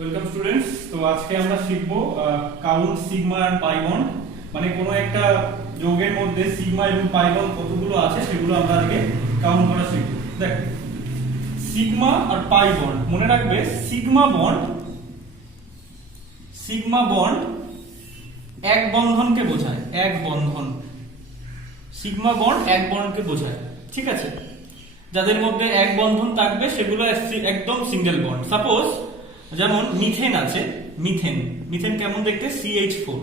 Welcome students. তো আজকে আমরা শিখবো count sigma and pi bond, মানে কোনো একটা যৌগের মধ্যে সিগমা এবং পাই বন্ড কতগুলো আছে সেগুলো আমরা আজকে কাউন্ট করা শিখব। দেখ, সিগমা আর পাই বন্ড মনে রাখবে, সিগমা বন্ড এক বন্ধনকে বোঝায়, এক বন্ধন। সিগমা বন্ড এক বন্ডকে বোঝায়, ঠিক আছে। যাদের মধ্যে এক বন্ধন থাকবে সেগুলো একদম সিঙ্গেল বন্ড। সাপোজ যেমন মিথেন আছে, মিথেন কেমন দেখতে, CH4,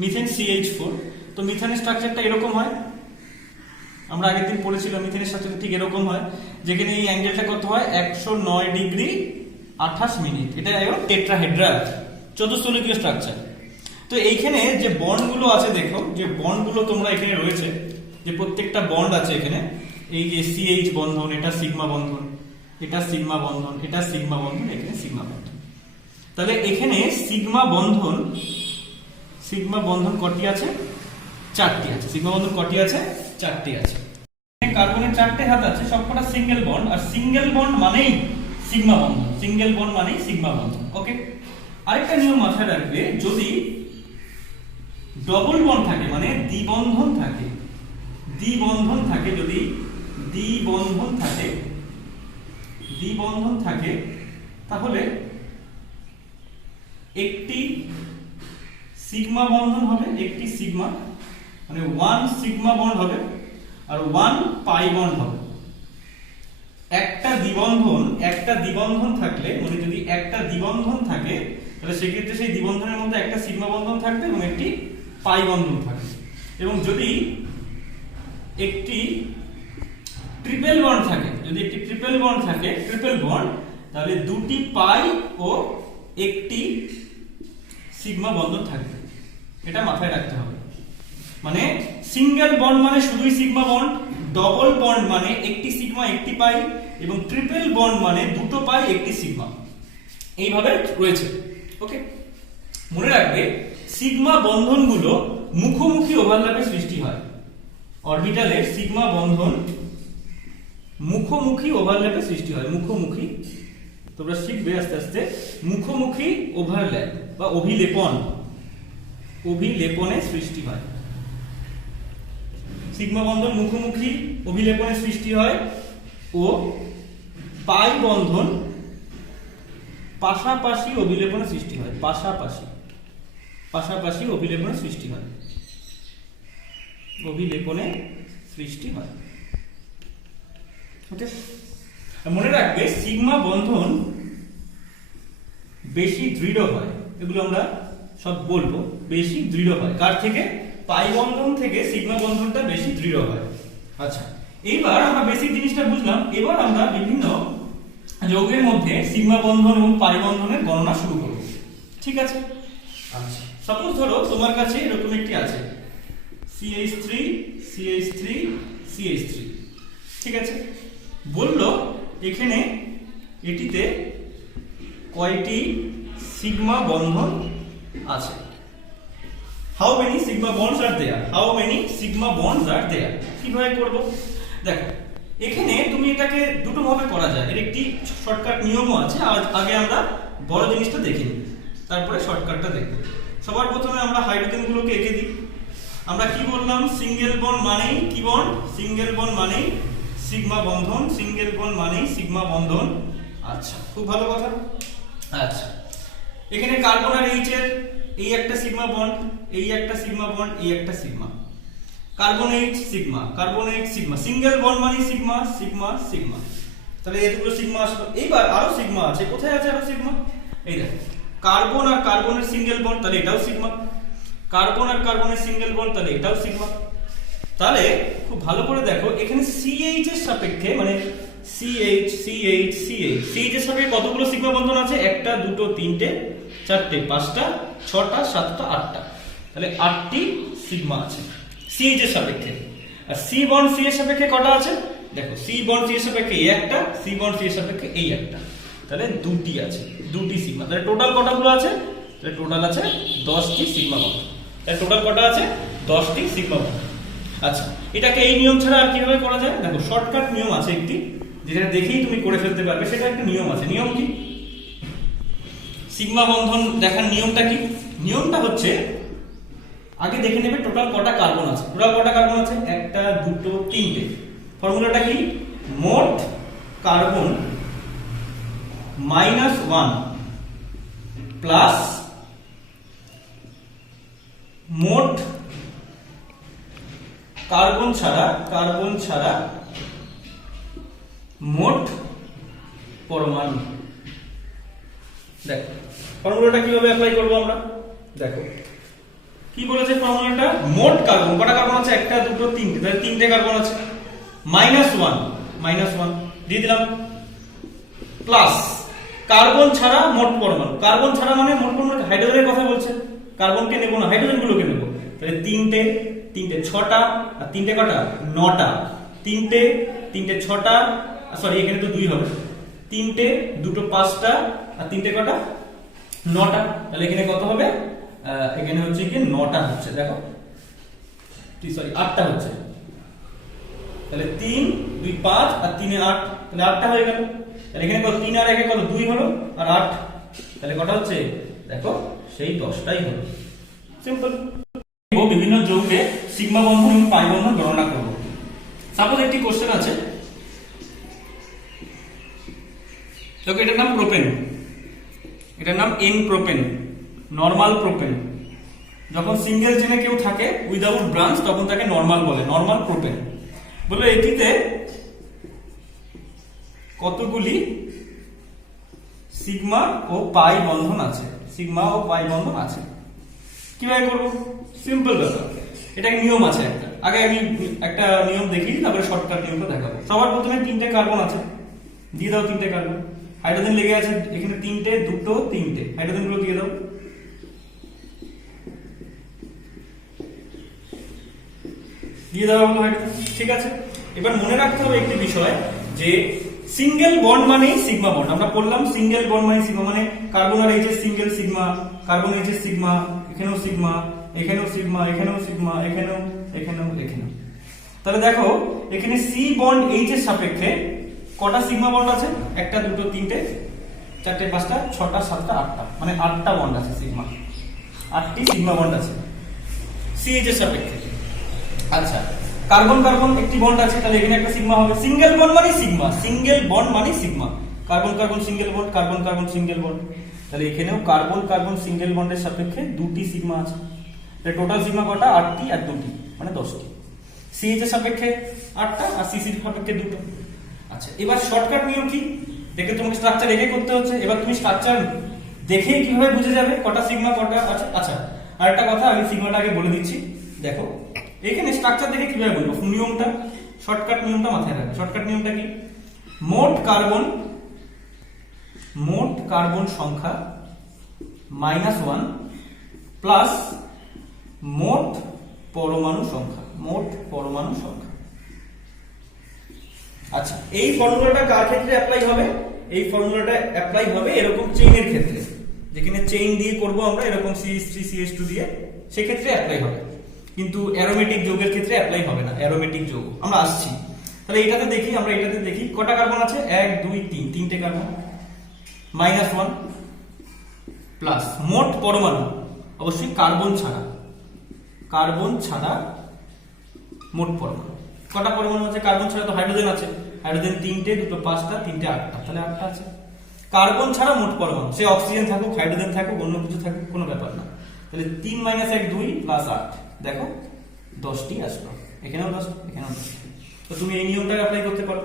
মিথেন CH4। তো মিথেনের স্ট্রাকচারটা এরকম হয়, আমরা আগের দিন পড়েছিলাম। মিথেনের স্ট্রাকচারটা ঠিক এরকম হয়, যেখানে এই অ্যাঙ্গেলটা কত হয় 109 ডিগ্রি 28 মিনিট। এটা টেট্রাহেড্রাল চতুস্তলিকীয় স্ট্রাকচার। তো এইখানে যে বন্ডগুলো আছে, দেখো যে বন্ডগুলো তোমরা এখানে রয়েছে, যে প্রত্যেকটা বন্ড আছে এখানে, এই যে CH বন্ধন, এটা সিগমা বন্ধন, এটা সিগমা বন্ধন, এটা সিগমা বন্ধন, এখানে সিগমা বন্ধন। তাহলে এখানে সিগমা বন্ধন কটি আছে? চারটি আছে। সিগমা বন্ধন কটি আছে? চারটি আছে। কার্বনের চারটে হাত আছে, সবকটা সিঙ্গেল বন্ড, আর সিঙ্গেল বন্ড মানেই সিগমা বন্ধন, সিঙ্গেল বন্ড মানেই সিগমা বন্ধন। ওকে, আরেকটা নিয়ম মাথায় রাখবে, যদি ডবল বন্ড থাকে, মানে দ্বিবন্ধন থাকে, যদি দ্বিবন্ধন থাকে তাহলে একটি সিগমা বন্ধন হবে, একটি সিগমা মানে 1 সিগমা বন্ড হবে, আর 1 পাই বন্ড হবে। একটা দ্বিবন্ধন থাকলে, মানে যদি একটা দ্বিবন্ধন থাকে তাহলে সেক্ষেত্রে সেই দ্বিবন্ধনের মধ্যে একটা সিগমা বন্ধন থাকবে এবং একটি পাই বন্ধন থাকবে। এবং যদি একটি ট্রিপল বন্ড থাকে, তাহলে দুটি পাই ও একটি সিগমা বন্ধন থাকবে। এটা মাথায় রাখতে হবে। মানে সিঙ্গেল বন্ড মানে শুধুই সিগমা বন্ড, ডবল বন্ড মানে একটি সিগমা একটি পাই, এবং ট্রিপল বন্ড মানে দুটো পাই একটি সিগমা। এইভাবে রয়েছে। ওকে, মনে রাখবে সিগমা বন্ধনগুলো মুখোমুখি ওভারল্যাপে সৃষ্টি হয়। অরবিটালের সিগমা বন্ধন মুখোমুখি ওভারল্যাপে সৃষ্টি হয়। মুখোমুখি, তোমরা শিখবে আস্তে আস্তে। মুখোমুখি ওভারল্যাপ বা অভিলেপনে সৃষ্টি হয়। সিগমা বন্ধন মুখোমুখি অভিলেপনে সৃষ্টি হয়, ও পাই বন্ধন পাশাপাশি অভিলেপনে সৃষ্টি হয়। পাশাপাশি অভিলেপনে সৃষ্টি হয়। ওকে, মনে রাখবে সিগমা বন্ধন বেশি দৃঢ় হয়, এগুলো আমরা সব বলবো। বেশি দৃঢ় হয় কার থেকে? পাই বন্ধন থেকে সিগমা বন্ধনটা বেশি দৃঢ় হয়। আচ্ছা, এইবার আমরা বেসিক জিনিসটা বুঝলাম। এবার আমরা বিভিন্ন যৌগের মধ্যে সিগমা বন্ধন এবং পাই বন্ধনের গণনা শুরু করব, ঠিক আছে? আচ্ছা, সাপোজ ধরো তোমার কাছে এরকম একটি আছে, CH3, ঠিক আছে। বললো এখানে এটিতে কয়টি সিগমা বন্ধন আছে? হাউ মেনি সিগমা বন্ডস আর দেয়ার? কিভাবে করব? দেখো, এখানে তুমি এটাকে দুটো ভাবে করা যায়। এর একটি শর্টকাট নিয়মও আছে। আগে আমরা বড় জিনিসটা দেখে নিই, তারপরে শর্টকাটটা দেখব। সবার প্রথমে আমরা হাইড্রোজেন গুলোকে এঁকে দিই। আমরা কি বললাম? সিঙ্গেল বন্ড মানেই কি বন্ড? সিঙ্গেল বন্ড মানেই সিগমা বন্ধন, সিঙ্গেল বন্ড মানেই সিগমা বন্ধন। আচ্ছা, খুব ভালো কথা। আচ্ছা, এখানে কার্বন আর এইচ এর এই একটা সিগমা বন্ড, এই একটা সিগমা বন্ড, এই একটা sigma. Carbon H sigma, single bond মানে সিগমা। তাহলে এগুলো সিগমা আসলো। এইবার আরো সিগমা আছে। কোথায় আছে আরো সিগমা? এই দেখো, কার্বন আর কার্বনের সিঙ্গেল বন্ড, তাহলে এটাও সিগমা। কার্বন আর কার্বনের সিঙ্গেল বন্ড, তাহলে এটাও সিগমা। তাহলে খুব ভালো করে দেখো, এখানে CH এর সাপেক্ষে, মানে CH এর সাপেক্ষে কতগুলো সিগমা বন্ধন আছে? একটা, দুটো, তিনটে, চারটে, পাঁচটা, ছটা, সাতটা, আটটা। তাহলে 8টি সিগমা আছে CH এর সাপেক্ষে। আর C বন্ড C এর সাপেক্ষে কটা আছে? দেখো, C বন্ড C এর সাপেক্ষে এই একটা, C বন্ড C এর সাপেক্ষে এই একটা। তাহলে দুটি আছে, দুটি সিগমা। তাহলে টোটাল কতগুলো আছে? তাহলে টোটাল আছে 10টি সিগমা বন্ধন। তাহলে টোটাল কটা আছে? 10টি সিগমা বন্ধন। আচ্ছা, এটাকে এই নিয়ম ছাড়া আর কিভাবে করা যায়? দেখো, শর্টকাট নিয়ম আছে একটি, যেটা দেখেই তুমি করে ফেলতে পারবে। সেটা একটা নিয়ম আছে। নিয়ম কি? সিগমা বন্ধন দেখার নিয়মটা কি? নিয়মটা হচ্ছে আগে দেখে নেবে টোটাল কটা কার্বন আছে। টোটাল কটা কার্বন আছে? একটা, দুটো, তিনটে। ফর্মুলাটা কি? মোট কার্বন -1 প্লাস মোট কার্বন ছাড়া মোট পরমাণু। দেখো ফর্মুলাটা কিভাবে অ্যাপ্লাই করব আমরা, দেখো কি বলেছে ফর্মুলাটা? মোট কার্বন, কটা কার্বন আছে? একটা, দুটো, তিনটে, তাহলে তিনটে কার্বন আছে। -1 দিয়ে দিলাম, প্লাস কার্বন ছাড়া মোট পরমাণু। কার্বন ছাড়া মানে মোট পরমাণু, হাইড্রোজেনের কথা বলছে, কার্বনকে নেব না, হাইড্রোজেন গুলোকে নেব। তাহলে তিনটে 6টা, আর তিনটে কটা? 9টা। তিনটে 6টা, সরি এখানে তো 2 হবে। তিনটে, দুটো 5টা, আর তিনটে কটা? 9টা। তাহলে এখানে কত হবে? এখানে হচ্ছে কি 9টা হচ্ছে, দেখো সরি 8টা হচ্ছে। তাহলে 3, 2, 5 আর 3 এ 8, তাহলে 8টা হয়ে গেল। তাহলে এখানে কত? 3 আর 1 কত? 2 হলো, আর 8, তাহলে কটা হচ্ছে? দেখো সেই 10টাই হলো। সিম্পল। বিভিন্ন যৌগে সিগমা বন্ধন এবং পাই বন্ধন গণনা করব। সাপোজ একটি কোশ্চেন আছে, দেখো এটার নাম প্রোপেন, এটার নাম এন প্রোপেন, নরমাল প্রোপেন। যখন সিঙ্গেল চেনে কেউ থাকে উইদাউট ব্রাঞ্চ তখন তাকে নরমাল বলে, নরমাল প্রোপেন। বলে এটিতে কতগুলি সিগমা ও পাই বন্ধন আছে, সিগমা ও পাই বন্ধন আছে। কিভাবে করবো? সিম্পল ব্যাপার, এটা নিয়ম আছে একটা। আগে আমি একটা নিয়ম দেখি, তারপরে শর্টকাট নিয়মটা দেখাবো। সবার প্রথমে 3টে কার্বন আছে, দিয়ে দাও 3টে কার্বন। হাইড্রোজেন লেগে আছে এখানে 3টে, দুটো, 3টে, হাইড্রোজেন গুলো দিয়ে দাও। দিয়ে দেওয়া হলো হাইড্রোজেন, ঠিক আছে। এবার মনে রাখতে হবে একটি বিষয়, যে সিঙ্গেল বন্ড মানেই সিগমা বন্ড। আমরা বললাম সিঙ্গেল বন্ড মানে সিগমা, মানে কার্বন আর এইচের সিঙ্গেল সিগমা, কার্বন এইচের সিগমা, এখানেও সিগমা, এখানেও সিগমা, এখানেও সিগমা, এখানেও, এখানেও, এখানেও। তাহলে দেখো এখানে সি বন্ড এইচ এর সাপেক্ষে কটা সিগমা বন্ড আছে? একটা, দুটো, তিনটে, চারটে, পাঁচটা, 6টা, 7টা, 8টা, মানে 8টা বন্ড আছে সিগমা, 8টি সিগমা বন্ড আছে সিএইচ এর সাপেক্ষে। আচ্ছা, কার্বন কার্বন একটি বন্ড আছে, তাহলে এখানে একটা সিগমা হবে। সিঙ্গেল বন্ড মানে সিগমা, সিঙ্গেল বন্ড মানে sigma. Carbon carbon single bond, carbon carbon single bond, তাহলে এখানেও কার্বন কার্বন সিঙ্গেল বন্ডের সাপেক্ষে 2টি সিগমা আছে। তাহলে টোটাল সিগমা কটা? 8টি আর 2টি, মানে 10টি। সিএইচ এর সাপেক্ষে 8টা আর সিসির সাপেক্ষে 2টো। আচ্ছা, এবার শর্টকাট নিয়ম কি? দেখে তোমাকে স্ট্রাকচার রেখে করতে হচ্ছে। এবার তুমি স্ট্রাকচার দেখে কিভাবে বুঝে যাবে কটা সিগমা কটা আছে? আচ্ছা, আরেকটা কথা আমি সিগমাটা আগে বলে দিচ্ছি। দেখো এখানে স্ট্রাকচার দেখে কিভাবে বলবো, নিয়মটা, শর্টকাট নিয়মটা মাথায় রাখবে। শর্টকাট নিয়মটা কি? মোট কার্বন সংখ্যা -1 প্লাস মোট পরমাণু সংখ্যা, মোট পরমাণু সংখ্যা। আচ্ছা, এই ফর্মুলাটা কার ক্ষেত্রে অ্যাপ্লাই হবে? এই ফর্মুলাটা অ্যাপ্লাই হবে এরকম চেইনের ক্ষেত্রে, যেখানে চেইন দিয়ে করব আমরা, এরকম CH3 CH2 দিয়ে, সেক্ষেত্রে অ্যাপ্লাই হবে। কিন্তু অ্যারোমেটিক যৌগের ক্ষেত্রে অ্যাপ্লাই হবে না। অ্যারোমেটিক যৌগ আমরা আসছি। তাহলে এটাতে দেখি, আমরা এটাতে দেখি কটা কার্বন আছে? 1, 2, 3, 3টে কার্বন। -1 প্লাস মোট পরমাণু, অবশ্যই কার্বন ছাড়া মোট পরমাণু। কটা পরমাণু আছে কার্বন ছাড়া? তো হাইড্রোজেন আছে, হাইড্রোজেন 3টে, দুটো 5টা, 3টে 8টা, তাহলে 8টা আছে। কার্বন ছাড়া মোট পরমাণু, সে অক্সিজেন থাকুক, হাইড্রোজেন থাকুক, অন্য কিছু থাকুক, কোনো ব্যাপার না। তাহলে 3 - 1 2 প্লাস 8, দেখো 10টি আসলো। এখানেও 10, এখানেও 10। তো তুমি এই নিয়মটাকে অ্যাপ্লাই করতে পারো।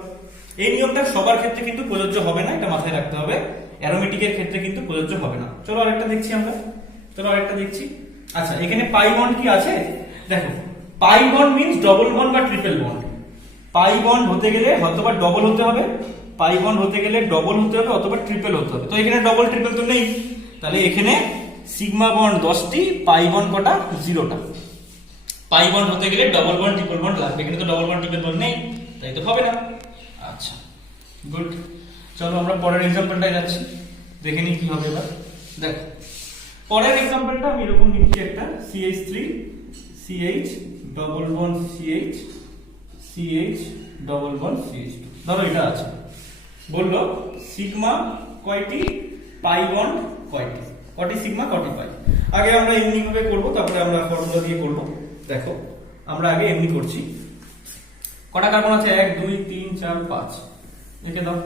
এই নিয়মটা সবার ক্ষেত্রে কিন্তু প্রযোজ্য হবে না, এটা মাথায় রাখতে হবে। অ্যারোমেটিকের ক্ষেত্রে কিন্তু প্রযোজ্য হবে না। চলো আরেকটা দেখছি আমরা, আচ্ছা, এখানে পাই বন্ড কি আছে? দেখো pi bond means double bond বা ট্রিপল বন্ড। পাই বন্ড হতে গেলে হয়তোবা ডবল হতে হবে, পাই বন্ড হতে গেলে ডবল হতে হবে অথবা ট্রিপল হতে হবে। তো এখানে ডবল ট্রিপল তো নেই, তাহলে এখানে সিগমা বন্ড 10টি, পাই বন্ড কটা? 0টা। পাই বন্ড হতে গেলে ডবল বন্ড ট্রিপল বন্ড লাগবে, এখানে তো ডবল বন্ড ট্রিপল বন্ড নেই, তাই তো হবে না। আচ্ছা, গুড। চলো আমরা পরের এক্সাম্পলটায় যাচ্ছি, দেখে নিই কি হবে এবার। দেখো পরের এক্সাম্পলটা আমি এরকম নিচ্ছি, একটা CH3 CH double bond CH CH double bond CH2। ধরো এটা আছে, বললো সিগমা কয়টি পাই বন্ড কটি সিগমা কটি পাই। আগে আমরা এমনি ভাবে করব, তারপরে আমরা ফর্মুলা দিয়ে করব। দেখো আমরা আগে এমনি করছি। কটা কার্বন আছে? 1 2 3 4 5, একে দাও,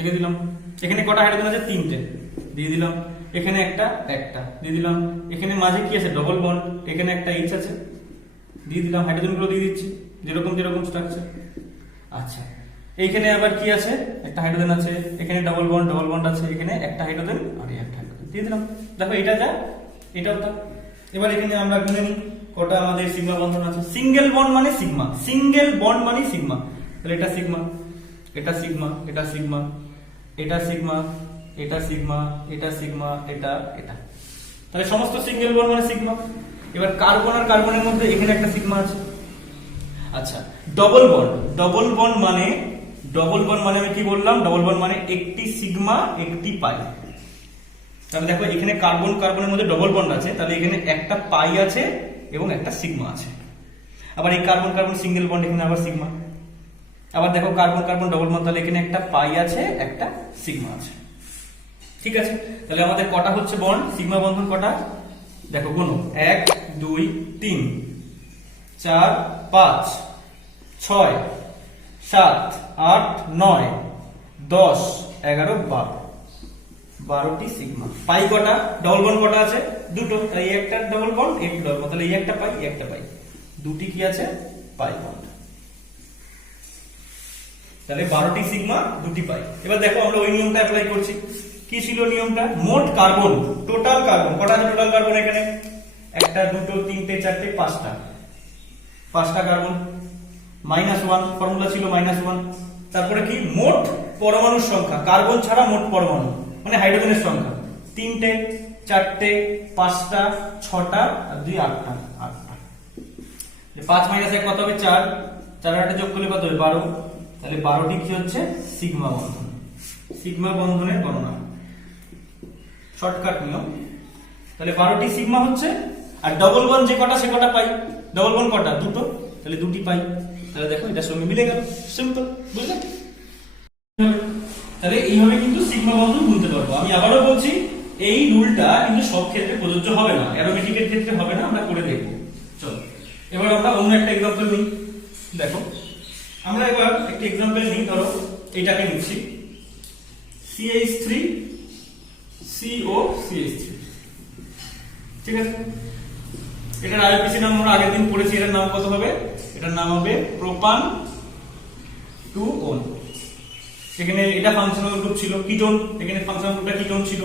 একে দিলাম। এখানে কটা হাইড্রোজেন আছে? 3টে, দিয়ে দিলাম। এখানে একটা দিয়ে দিলাম। এখানে মাঝে কি আছে? ডবল বন্ড, এখানে একটা এইচ আছে, দিয়ে দিলাম। হাইড্রোজেন গুলো দিয়ে দিচ্ছি যেরকম যেরকম স্ট্রাকচার। আচ্ছা, এইখানে আবার কি আছে? একটা হাইড্রোজেন আছে, এখানে ডবল বন্ড আছে, এখানে একটা হাইড্রোজেন আর একটা হাইড্রোজেন দিয়ে দিলাম। দেখো এটা যা, এটাও তা। এবার এখানে আমরা গুনে নিই কটা আমাদের সিগমা বন্ধন আছে। সিঙ্গেল বন্ড মানে সিগমা, সিঙ্গেল বন্ড মানে সিগমা। তাহলে এটা সিগমা, এটা সিগমা, এটা সিগমা, এটা সিগমা, এটা সিগমা, এটা সিগমা, এটা এটা। তাহলে সমস্ত সিঙ্গেল বন্ড মানে সিগমা। এবার কার্বন আর কার্বনের মধ্যে এখানে একটা সিগমা আছে। আচ্ছা, ডবল বন্ড মানে আমি কি বললাম? ডবল বন্ড মানে একটি সিগমা একটি পাই। তাহলে দেখো এখানে কার্বনের মধ্যে ডবল বন্ড আছে, তাহলে এখানে একটা পাই আছে এবং একটা সিগমা আছে। আবার এই কার্বন সিঙ্গেল বন্ড, এখানে আবার সিগমা। আবার দেখো কার্বন ডবল বন্ড, তাহলে এখানে একটা পাই আছে, একটা সিগমা আছে। ঠিক আছে, তাহলে আমাদের কটা হচ্ছে বন্ড? সিগমা বন্ধন কটা? দেখো গুণ 1 2 3 4 5 6 7 8 9 10 11 12, 12টি সিগমা। পাই কটা? ডবল বন্ড কটা আছে? দুটো, তাই এই একটা ডবল বন্ড, এই ডবল বন্ড, তাহলে এই একটা পাই, দুটি কি আছে? Pi bond. তাহলে 12টি সিগমা, দুটি পাই। এবার দেখো আমরা ওই নিয়মটা অ্যাপ্লাই করছি। কি ছিল নিয়মটা? মোট কার্বন, টোটাল কার্বন কটা আছে? টোটাল কার্বন এখানে একটা, দুটো, তিনটে, চারটে, পাঁচটা কার্বন। -1 ফর্মুলা ছিল -1। তারপরে কি? মোট পরমাণুর সংখ্যা, কার্বন ছাড়া মোট পরমাণু মানে হাইড্রোজেনের সংখ্যা 3টে, 4টে, 5টা, 6টা আর 2 8টা। 5 - 1 কত হবে? 4, 4 আর 8 যোগ করলে কত হবে? 12। তাহলে 12টি কি হচ্ছে? সিগমা বন্ধন। সিগমা বন্ধনের গণনা, শর্টকাট নিয়ম। তাহলে 12টি সিগমা হচ্ছে। আর ডবল বন্ড যে কটা সে কটা পাই। ডবল বন্ড কটা? দুটো, তাহলে দুটি পাই। তাহলে দেখো এটার সঙ্গে মিলে গেল, সিম্পল, বুঝলে? তাহলে এইভাবে কিন্তু সিগমা বন্ধন গুনতে পারবো। আমি আবারও বলছি, এই রুলটা কিন্তু সব ক্ষেত্রে প্রযোজ্য হবে না, অ্যারোমেটিকের ক্ষেত্রে হবে না, আমরা করে দেখবো। চলো এবার আমরা অন্য একটা এক্সাম্পল নিই। দেখো আমরা এবার একটা এক্সাম্পল নিই। ধরো এইটাকে নিচ্ছি, CH3 CO CH3। ঠিক আছে, এটার আইপিসি নাম আমরা আগের দিন পড়েছি। এটার নাম কত হবে? এটার নাম হবে প্রোপান 2-on। এখানে এটা ফাংশনাল গ্রুপ ছিল কিটোন, এখানে ফাংশনাল গ্রুপটা কিটোন ছিল।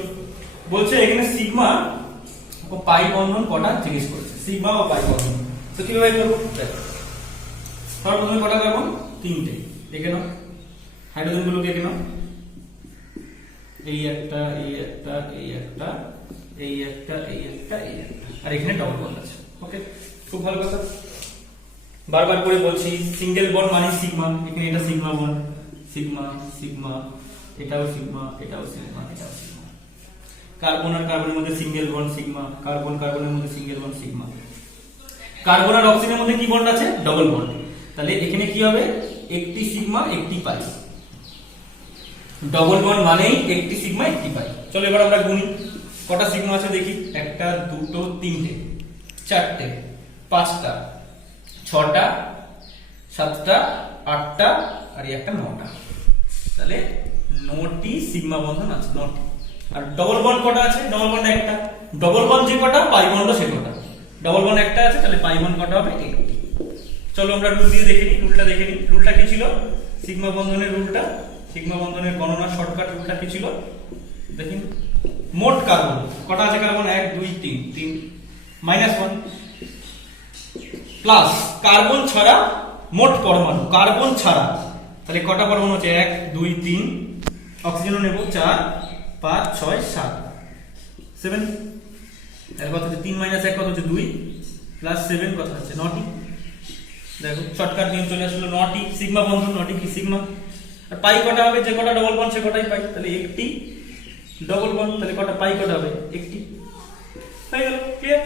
বলছে এখানে সিগমা ও পাই বন্ধন কটা জিজ্ঞেস করেছে, সিগমা ও পাই বন্ধন। তো কিভাবে করব? দেখো সর্বপ্রথমে কটা কার্বন? 3টে। দেখে নাও হাইড্রোজেন গুলো, দেখে নাও। এই একটা, এই একটা, এই একটা, এই একটা, এই একটা, এই একটা, আর এখানে ডবল বন্ড আছে। ওকে, খুব ভালো কথা। বারবার করে বলছি, সিঙ্গেল বন্ড মানে সিগমা। এখানে এটা সিগমা বন্ড, সিগমা সিগমা, এটাও সিগমা, এটাও সিগমা, এটাও সিগমা। কার্বন আর কার্বনের মধ্যে সিঙ্গেল বন্ড সিগমা, কার্বনের মধ্যে সিঙ্গেল বন্ড সিগমা। কার্বন আর অক্সিজেনের মধ্যে কি বন্ড আছে? Double bond. তাহলে এখানে কি হবে? একটি সিগমা একটি পাই। ডবল বন্ড মানেই একটি সিগমা একটি পাই। চলো এবার আমরা গুনি কটা সিগমা আছে দেখি। 1টা 2টো 3টে 4টে 5টা 6টা 7টা 8টা আর এই একটা 9টা। তাহলে 9টি সিগমা বন্ধন আছে, 9টি। আর ডবল বন্ড কটা আছে? ডবল বন্ড একটা। ডবল বন্ড যে কটা, পাই বন্ড সে কটা। ডবল বন্ড একটা আছে, তাহলে পাই বন্ড কটা হবে? 1টি। চলো আমরা রুল দিয়ে দেখে নিই, রুলটা দেখে নিই। রুলটা কি ছিল? সিগমা বন্ধনের রুলটা, সিগমা বন্ধনের গণনা শর্টকাট রুলটা কি ছিল দেখি। মোট কার্বন কটা আছে? কার্বন 1 2 3, 3 -1 প্লাস কার্বন ছাড়া মোট পরমাণু, কার্বন ছাড়া। তাহলে কটা পরমাণু আছে? 1 2 3, অক্সিজেনও নেব 4 5 6 7 7। এর কত হচ্ছে? 3 - 1 কত হচ্ছে? 2 প্লাস 7 কত হচ্ছে? 9টি। দেখো শর্টকাট নিয়ম চলে আসলো, 9টি সিগমা বন্ধন, 9টি কি সিগমা। আর পাই কটা হবে? যে কটা ডবল বন্ড সে কটাই পাই। তাহলে একটি ডবল বন্ড, তাহলে কটা পাই কটা হবে? একটি। হয়ে গেল, ক্লিয়ার?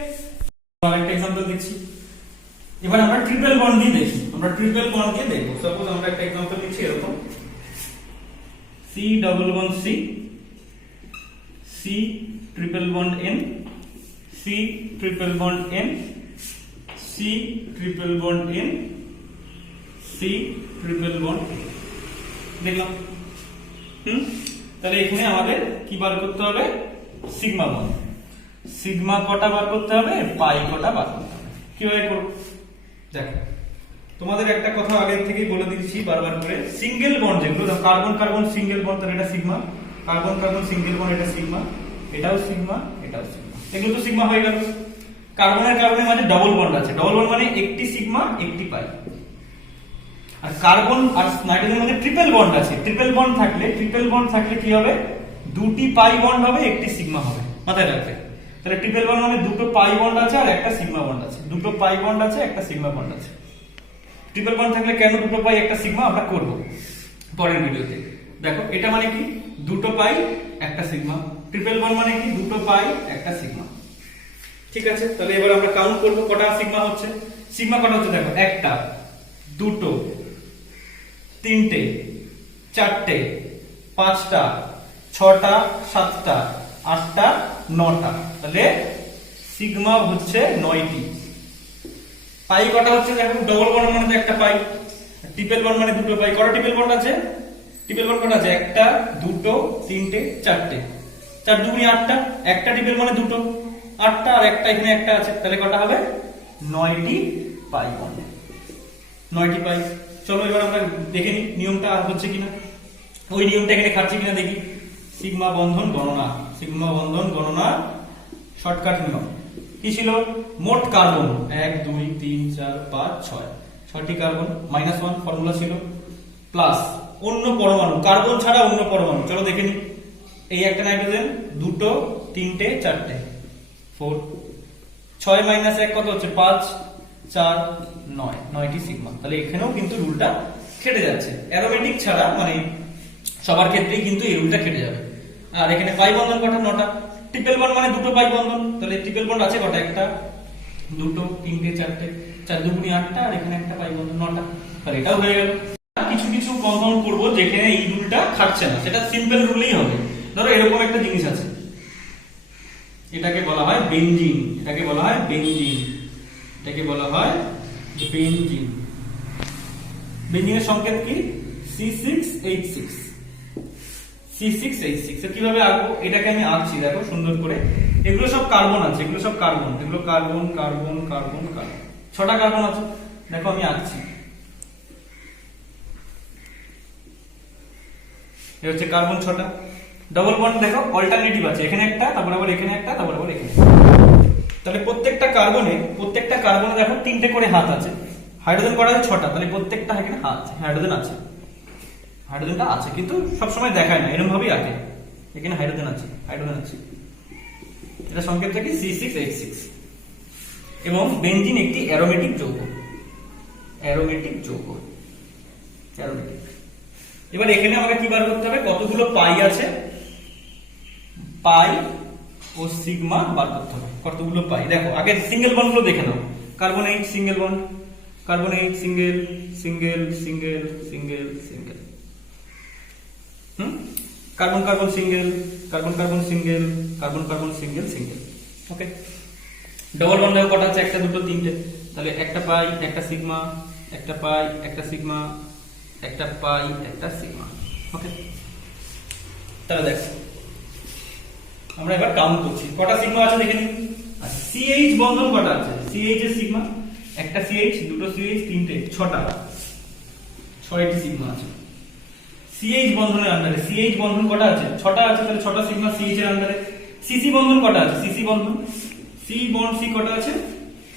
আরেকটা एग्जांपल দেখছি। এবার আমরা ট্রিপল বন্ড দিয়ে দেখি, আমরা ট্রিপল বন্ড দিয়ে দেখব। সাপোজ আমরা একটা एग्जांपल নিচ্ছি এরকম, C double bond C C triple bond N, C triple bond N, C triple bond N, C triple bond N। দেখলাম। তাহলে এখানে আমাদের কি বার করতে হবে? Sigma bond. সিগমা কটা বার করতে হবে, পাই কটা বার করতে হবে। কিভাবে করব দেখো, তোমাদের একটা কথা আগে থেকেই বলে দিচ্ছি বারবার করে, সিঙ্গেল বন্ড যেগুলো কার্বন কার্বন সিঙ্গেল বন্ড, তাহলে এটা sigma, carbon carbon single bond এটা সিগমা, এটাও সিগমা, এটাও সিগমা, এগুলো তো সিগমা হয়ে গেল। কার্বনের কার্বনের মাঝে ডবল বন্ড আছে, ডবল বন্ড মানে একটি সিগমা একটি পাই। আর কার্বন আর নাইট্রোজেনের মধ্যে ট্রিপল বন্ড আছে, ট্রিপল বন্ড থাকলে কি হবে? দুটি পাই বন্ড হবে, একটি সিগমা হবে, মাথায় রাখবে। তাহলে ট্রিপল বন্ড মানে দুটো পাই বন্ড আছে আর একটা সিগমা বন্ড আছে, দুটো পাই বন্ড আছে একটা সিগমা বন্ড আছে। ট্রিপল বন্ড থাকলে কেন দুটো পাই একটা সিগমা আমরা করব পরের ভিডিওতে। দেখো এটা মানে কি? দুটো পাই একটা সিগমা। ট্রিপল বন্ড মানে কি? দুটো পাই একটা সিগমা। ঠিক আছে, তাহলে এবার আমরা কাউন্ট করব কটা সিগমা হচ্ছে। সিগমা কটা হচ্ছে দেখো, একটা, দুটো, তিনটে, চারটে, পাঁচটা, ছটা, সাতটা, আটটা, নটা। তাহলে সিগমা হচ্ছে 9টি। পাই কটা হচ্ছে দেখো, ডবল বন্ড মানে তো একটা পাই, ট্রিপল বন্ড মানে দুটো পাই। কটা ট্রিপল বন্ড আছে? ট্রিপল বন্ড কটা আছে? একটা, দুটো, তিনটে, চারটে, 4 2 8টা। একটা ট্রিপল মানে দুটো, 8টা, আর একটা এখানে একটা আছে, তাহলে কটা হবে? 9টি পাই বন্ড, 9টি পাই। চলো এবার আমরা দেখে নিই নিয়মটা হচ্ছে কিনা, ওই নিয়মটা এখানে খাচ্ছে কিনা দেখি। সিগমা বন্ধন গণনা, সিগমা বন্ধন গণনা শর্টকাট নিয়ম কি ছিল? মোট কার্বন 1 2 3 4 5 6, 6টি কার্বন, -1 ফর্মুলা ছিল, প্লাস অন্য পরমাণু, কার্বন ছাড়া অন্য পরমাণু। চলো দেখে নিই। এই একটা নাইট্রোজেন, দুটো, তিনটে, চারটে, 4, 6 - 1 কত হচ্ছে? 5, 4, 9, 9টি সিগমা। তাহলে এখানেও কিন্তু রুলটা খেটে যাচ্ছে, অ্যারোমেটিক ছাড়া মানে সবার ক্ষেত্রেই কিন্তু এই রুলটা খেটে যাবে। আর এখানে পাই বন্ধন কটা? 9টা। ট্রিপল বন্ড মানে দুটো পাই বন্ধন, তাহলে ট্রিপল বন্ড আছে কটা? একটা, দুটো, তিনটে, চারটে, 4 2 8টা, আর এখানে একটা পাই বন্ধন 9টা। তাহলে এটাও হয়ে গেল। কিছু কিছু কম্পাউন্ড করব যেখানে এই রুলটা খাটছে না, সেটা সিম্পল রুলেই হবে। ধরো এরকম একটা জিনিস আছে, এটাকে বলা হয় বেনজিন, এটাকে বলা হয় বেনজিন, এটাকে বলা হয় বেনজিন। বেনজিনের সংকেত কি? C6H6, C6H6। কিভাবে আঁকবো এটাকে আমি আঁকছি, দেখো সুন্দর করে। এগুলো সব কার্বন আছে, এগুলো সব কার্বন, এগুলো কার্বন কার্বন কার্বন কার্বন, 6টা কার্বন আছে। দেখো আমি আঁকছি, এটা হচ্ছে কার্বন 6টা। ডবল বন্ড দেখো অল্টারনেটিভ আছে, এখানে একটা, তারপর আবার এখানে একটা, তারপর আবার এখানে। তাহলে প্রত্যেকটা কার্বনে দেখো 3টে করে হাত আছে। হাইড্রোজেন করা আছে 6টা, তাহলে প্রত্যেকটা এখানে হাত হাইড্রোজেন আছে, হাইড্রোজেনটা আছে, কিন্তু সবসময় দেখায় না, এরকম ভাবেই আঁকে। এখানে হাইড্রোজেন আছে, হাইড্রোজেন আছে, এটা সংকেত থাকে C6H6। এবং বেনজিন একটি অ্যারোমেটিক যৌগ, অ্যারোমেটিক যৌগ, অ্যারোমেটিক। এবার এখানে আমাকে কি বার করতে হবে? কতগুলো পাই আছে, পাই ও সিগমা বার করতে হবে। কতগুলো পাই দেখো, আগে সিঙ্গেল বন্ড গুলো দেখে নাও। Carbon H single bond, carbon H single single single single single, carbon carbon single, carbon carbon single, carbon carbon single single. Okay, double bond কটা আছে? একটা, দুটো, তিনটে। তাহলে একটা পাই একটা সিগমা, একটা পাই একটা সিগমা, একটা পাই একটা সিগমা। ওকে, তাহলে দেখো আমরা এবার কাউন্ট করছি কটা সিগমা আছে দেখে নিন। আচ্ছা, CH বন্ধন কটা আছে? CH এর সিগমা, একটা CH, দুটো CH, তিনটে, 6টা, 6টি সিগমা আছে CH বন্ধনের আন্ডারে। CH বন্ধন কটা আছে? 6টা আছে, তাহলে 6টা সিগমা CH এর আন্ডারে। CC বন্ধন কটা আছে? CC বন্ধন, C বন্ড C কটা আছে?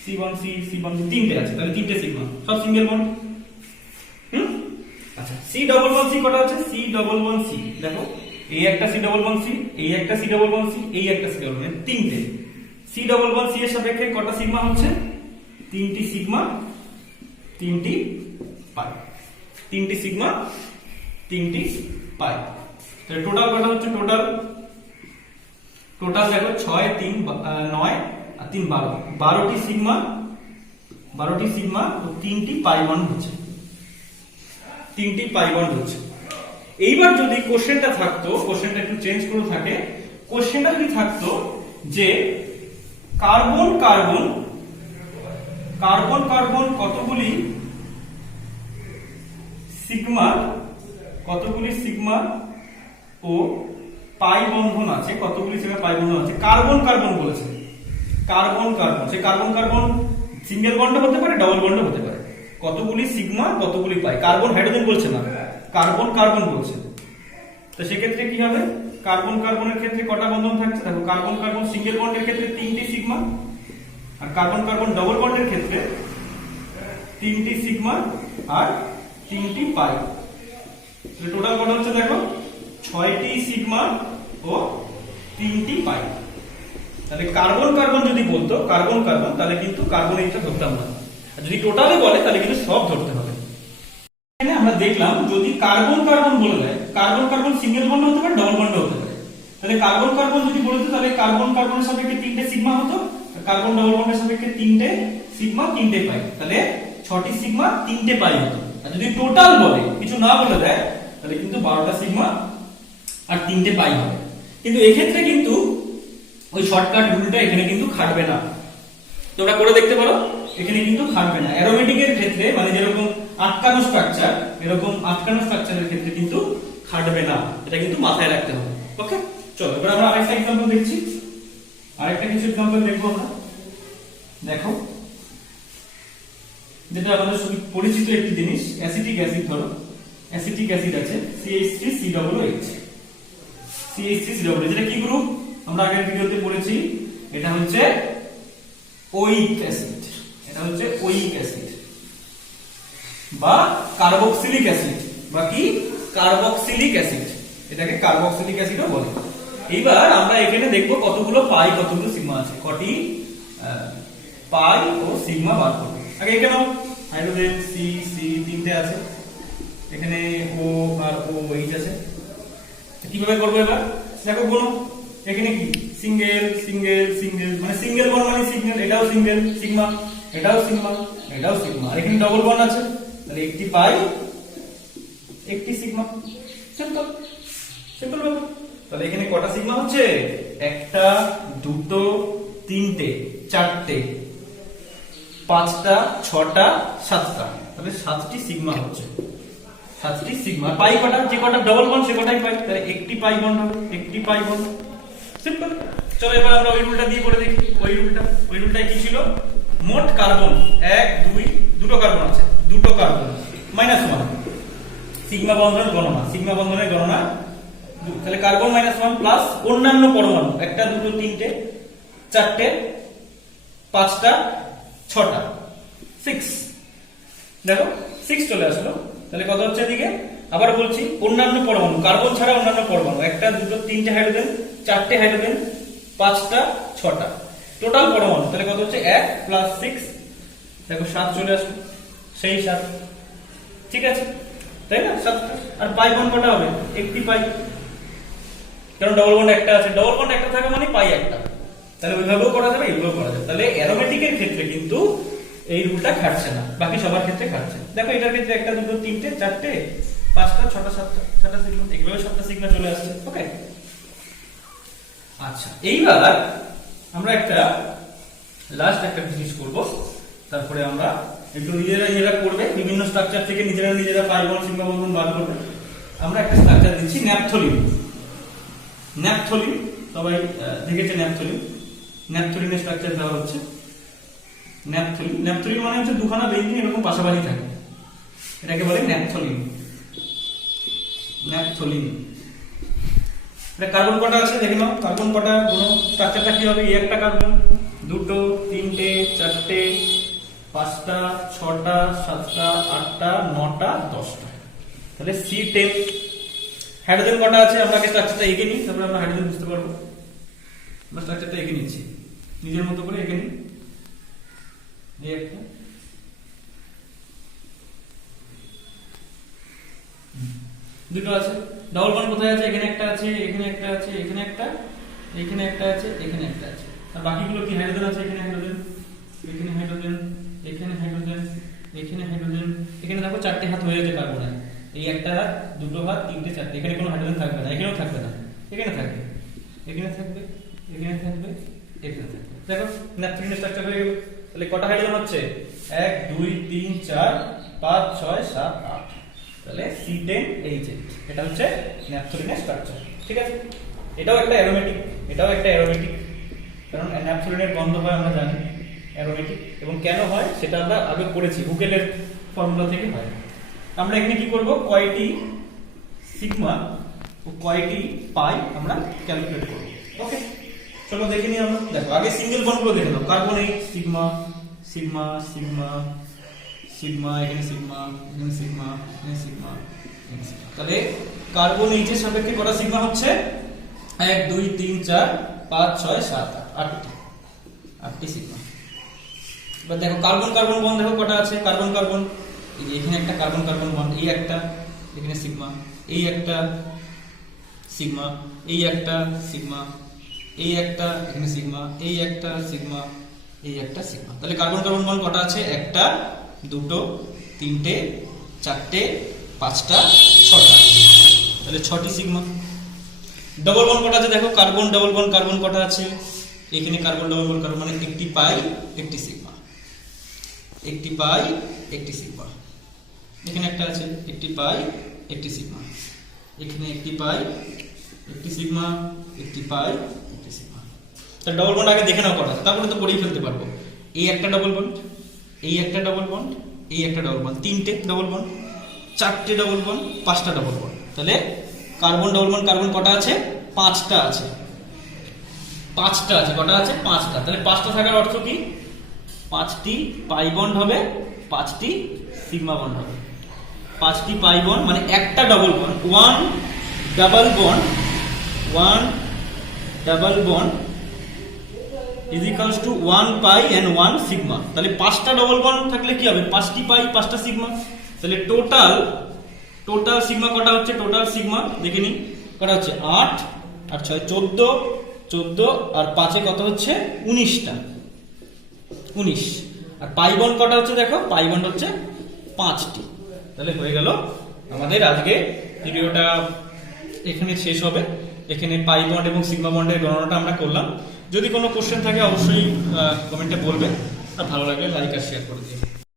C বন্ড C বন্ড 3টে আছে, তাহলে 3টে সিগমা, সব সিঙ্গেল বন্ড। আচ্ছা, C ডবল বন্ড C কটা আছে? C ডবল বন্ড C, দেখো এই একটা C ডবল বন্ড C, এই একটা C ডবল বন্ড C, এই একটা C ডবল বন্ড, 3টে। C ডবল বন্ড C এর সাপেক্ষে কটা সিগমা হচ্ছে? 3টি সিগমা, 3টি পাই, 3টি সিগমা, 3টি পাই। তাহলে টোটাল কটা হচ্ছে? টোটাল দেখো 6 3 9 আর 3 12, 12টি সিগমা, 12টি সিগমা ও 3টি পাই বন্ড হচ্ছে, 3টি পাই বন্ড হচ্ছে। এইবার যদি কোশ্চেনটা থাকতো, কোশ্চেনটা একটু চেঞ্জ করে থাকে, কোশ্চেনটা যদি থাকতো যে কার্বন কার্বন কার্বন কার্বন কতগুলি সিগমা ও পাই বন্ধন আছে, কতগুলি সিগমা পাই বন্ধন আছে, কার্বন কার্বন বলেছে, কার্বন কার্বন, সেই কার্বন কার্বন সিঙ্গেল বন্ড হতে পারে, ডাবল বন্ড হতে পারে, কতগুলি সিগমা কতগুলি পাই, কার্বন হাইড্রোজেন বলছে না, কার্বন কার্বন বলছে। তো সেক্ষেত্রে কি হবে, কার্বন কার্বনের ক্ষেত্রে কটা বন্ধন থাকছে, দেখো কার্বন কার্বন সিঙ্গেল বন্ডের ক্ষেত্রে 3টি সিগমা, আর কার্বন কার্বন ডবল বন্ডের ক্ষেত্রে 3টি সিগমা আর 3টি পাই। টোটাল কত হচ্ছে দেখো 6টি সিগমা ও 3টি পাই। তাহলে কার্বন কার্বন যদি বলতো কার্বন কার্বন, তাহলে কিন্তু কার্বন এইটা ধরতাম না, আর যদি টোটালে বলে তাহলে কিন্তু সব ধরতে হবে। এখানে আমরা দেখলাম যদি কার্বন কার্বন বলে দেয়, কার্বন কার্বন সিঙ্গেল বন্ড হতে পারে, ডবল বন্ড হতে পারে। তাহলে কার্বন কার্বন যদি বলতো তাহলে কার্বন কার্বনের সাপেক্ষে 3টে সিগমা হতো, কার্বন ডবল বন্ডের সাপেক্ষে 3টে সিগমা 3টে পাই, তাহলে 6টি সিগমা 3টে পাই হতো। আর যদি টোটাল বলে কিছু না বলে দেয় তাহলে কিন্তু 12টা সিগমা আর 3টে পাই হবে। কিন্তু এক্ষেত্রে কিন্তু ওই শর্টকাট রুলটা এখানে কিন্তু খাটবে না, তোমরা করে দেখতে পারো, এখানে কিন্তু খাটবে না। অ্যারোমেটিকের ক্ষেত্রে মানে যেরকম আটকানো স্ট্রাকচার, এরকম আটকানো স্ট্রাকচারের ক্ষেত্রে কিন্তু খাটবে না, এটা কিন্তু মাথায় রাখতে হবে। ওকে, চলো এবার আমরা আরেকটা एग्जांपल দেখছি, আরেকটা কিছু एग्जांपल দেখবো আমরা। দেখো যেটা আমাদের পরিচিত একটি জিনিস, অ্যাসিটিক অ্যাসিড, ধরো অ্যাসিটিক অ্যাসিড আছে CH3COOH, CH3COOH, যেটা কি গ্রুপ আমরা আগের ভিডিওতে পড়েছি, এটা হচ্ছে ওইক অ্যাসিড, এটা হচ্ছে ওইক অ্যাসিড বা কার্বক্সিলিক অ্যাসিড বা কি কার্বক্সিলিক অ্যাসিড, এটাকে কার্বক্সিলিক অ্যাসিডও বলে। এইবার আমরা এখানে দেখব কতগুলো পাই কতগুলো সিগমা আছে, কটি পাই ও সিগমা বার করব। আগে এখানে হাইড্রোজেন সি 3টে আছে, এখানে ও আর ও এইচ আছে। কিভাবে করব এবার দেখো, গুণ এখানে কি সিঙ্গেল সিঙ্গেল সিঙ্গেল, মানে সিঙ্গেল বন্ড মানে সিঙ্গেল, এটাও সিঙ্গেল সিগমা, এটাও সিগমা, এটাও সিগমা, আর এখানে ডবল বন্ড আছে, তাহলে একটি পাই একটি সিগমা, সিম্পল সিম্পল ব্যাপার। তাহলে এখানে কটা সিগমা হচ্ছে, একটা দুটো তিনটে চারটে পাঁচটা ছটা সাতটা, তাহলে 7টি সিগমা হচ্ছে, 7টি সিগমা। পাই কটা, যে কটা ডবল বন্ড সে কটাই পাই, তাহলে একটি পাই বন্ড হবে, একটি পাই বন্ড, সিম্পল। চলো এবার আমরা ওই রুলটা দিয়ে করে দেখি। ওই রুলটাই কি ছিল, মোট কার্বন 1 2 দুটো কার্বন আছে, দুটো কার্বন -1 সিগমা বন্ধনের গণনা, সিগমা বন্ধনের গণনা, তাহলে কার্বন -1 প্লাস অন্যান্য পরমাণু, একটা দুটো তিনটে চারটে পাঁচটা ছটা 6, দেখো 6 চলে আসলো। তাহলে কত হচ্ছে এদিকে, আবার বলছি অন্যান্য পরমাণু, কার্বন ছাড়া অন্যান্য পরমাণু, একটা দুটো তিনটে হাইড্রোজেন চারটে হাইড্রোজেন পাঁচটা ছটা, টোটাল পরমাণু তাহলে কত হচ্ছে 1 প্লাস 6, দেখো 7 চলে আসলো, সেই 7, ঠিক আছে তাই না 7। আর পাই বন্ড কটা হবে, একটি পাই, কারণ ডবল বন্ড একটা আছে, ডবল বন্ড একটা থাকে মানে পাই একটা, তাহলে ওইভাবেও করা যাবে এইভাবেও করা যাবে। তাহলে অ্যারোমেটিকের ক্ষেত্রে কিন্তু এই রুলটা খাটছে না, বাকি সবার ক্ষেত্রে খাটছে। দেখো এটার ক্ষেত্রে একটা দুটো তিনটে চারটে পাঁচটা ছটা সাতটা, 7টা সিগমা, এইভাবে 7টা সিগমা চলে আসছে। ওকে, আচ্ছা এইবার আমরা একটা লাস্ট একটা জিনিস করব, তারপরে আমরা একটু নিজেরা করবে, বিভিন্ন স্ট্রাকচার থেকে নিজেরা পাই বন্ড সিগমা বন্ধন বার করবে। আমরা একটা স্ট্রাকচার দিচ্ছি ন্যাপথলিন, ন্যাপথলিন সবাই দেখেছে, ন্যাপথলিনের স্ট্রাকচার দেওয়া হচ্ছে। ন্যাপথলিন মানে হচ্ছে দুখানা বেঞ্জিন এরকম পাশাপাশি থাকে, এটাকে বলে ন্যাপথলিন। এটা কার্বন কটা আছে দেখে নাও, কার্বন কটা, কোনো স্ট্রাকচারটা কি হবে, একটা কার্বন, দুটো তিনটে চারটে পাঁচটা ছটা সাতটা আটটা নটা 10টা, তাহলে C10। হাইড্রোজেন কটা আছে, আমরা আগে স্ট্রাকচারটা এঁকে নিই, তারপরে আমরা হাইড্রোজেন বুঝতে পারবো। আমরা স্ট্রাকচারটা এঁকে নিচ্ছি, নিজের মতো করে এঁকে নিই। এই একটা, দুটো আছে, ডবল বন্ড কোথায় আছে, এখানে একটা আছে, এখানে একটা আছে, এখানে একটা, এখানে একটা আছে, এখানে একটা আছে, আর বাকিগুলো কি হাইড্রোজেন আছে, এখানে হাইড্রোজেন, এখানে হাইড্রোজেন, এখানে হাইড্রোজেন, এখানে হাইড্রোজেন, এখানে দেখো 4টে হাত হয়ে যাচ্ছে কার্বনের, এই একটা হাত দুটো হাত তিনটে চারটে, এখানে কোনো হাইড্রোজেন থাকবে না, এখানেও থাকবে না, এখানে থাকবে, এখানে থাকবে, এখানে থাকবে, এখানে থাকবে। দেখো ন্যাপথলিনের স্ট্রাকচার হয়ে গেল। তাহলে কটা হাইড্রোজেন হচ্ছে? 1 2 3 4 5 6 7 8। তাহলে C10H8 এটা হচ্ছে ন্যাপথলিনের স্ট্রাকচার। ঠিক আছে, এটাও একটা অ্যারোমেটিক, এটাও একটা অ্যারোমেটিক, কারণ ন্যাপথলিনের গন্ধ হয় আমরা জানি অ্যারোমেটিক, এবং কেন হয় সেটা আমরা আগে পড়েছি, হুকেলের ফর্মুলা থেকে হয়। আমরা এখানে কি করব, কয়টি সিগমা ও কয়টি পাই আমরা ক্যালকুলেট করব। ওকে, চলো দেখে নিই আমরা। দেখো আগে সিঙ্গেল বন্ডগুলো দেখে নাও। কার্বন এই সিগমা সিগমা সিগমা সিগমা, এখানে সিগমা, এখানে সিগমা, এখানে সিগমা, এখানে সিগমা। তাহলে কার্বন এইচ এর সাপেক্ষে কটা সিগমা হচ্ছে? 1 2 3 4 5 6 7 8 8টি সিগমা। এবার দেখো কার্বন কার্বন বন্ড দেখো কটা আছে। কার্বন কার্বন, এই যে এখানে একটা কার্বন কার্বন বন্ড, এই একটা, এখানে সিগমা, এই একটা সিগমা, এই একটা সিগমা, এই একটা, এখানে সিগমা, এই একটা সিগমা, এই একটা সিগমা। তাহলে কার্বন কার্বন বন্ড কটা আছে? একটা, দুটো, তিনটে, চারটে, পাঁচটা, ছটা। তাহলে 6টি সিগমা। ডবল বন্ড কটা আছে দেখো, কার্বন ডবল বন্ড কার্বন কটা আছে? এখানে কার্বন ডবল বন্ড কার্বন মানে একটি পাই একটি সিগমা, একটি পাই একটি সিগমা। এখানে একটা আছে, একটি পাই একটি সিগমা, এখানে একটি পাই একটি সিগমা, একটি পাই একটি সিগমা। তাহলে ডবল বন্ড আগে দেখে নাও কটা, তারপরে তো করেই ফেলতে পারবো। এই একটা ডবল বন্ড, এই একটা ডবল বন্ড, এই একটা ডবল বন্ড, তিনটে ডবল বন্ড, চারটে ডবল বন্ড, পাঁচটা ডবল বন্ড। তাহলে কার্বন ডবল বন্ড কার্বন কটা আছে? 5টা আছে, 5টা আছে। কটা আছে? 5টা। তাহলে 5টা থাকার অর্থ কি? 5টি পাই বন্ড হবে, 5টি সিগমা বন্ড হবে। 5টি পাই বন্ড মানে একটা double bond, one double bond, one double bond is equals to 1 pi and 1 sigma. তাহলে 5টা ডবল বন্ড থাকলে কি হবে? 5টি পাই 5টা সিগমা। তাহলে টোটাল সিগমা কটা হচ্ছে? টোটাল সিগমা দেখে নি কটা হচ্ছে? 8 আর 6 14, 14 আর 5 এ কত হচ্ছে? 19টা, 19। আর পাই বন্ড কটা হচ্ছে দেখো? পাই বন্ড হচ্ছে 5টি। তাহলে হয়ে গেল আমাদের আজকে ভিডিওটা এখানে শেষ হবে। এখানে পাই বন্ড এবং সিগমা বন্ডের গণনাটা আমরা করলাম। যদি কোনো কোশ্চেন থাকে অবশ্যই কমেন্টে বলবে, আর ভালো লাগলে লাইক আর শেয়ার করে দিও।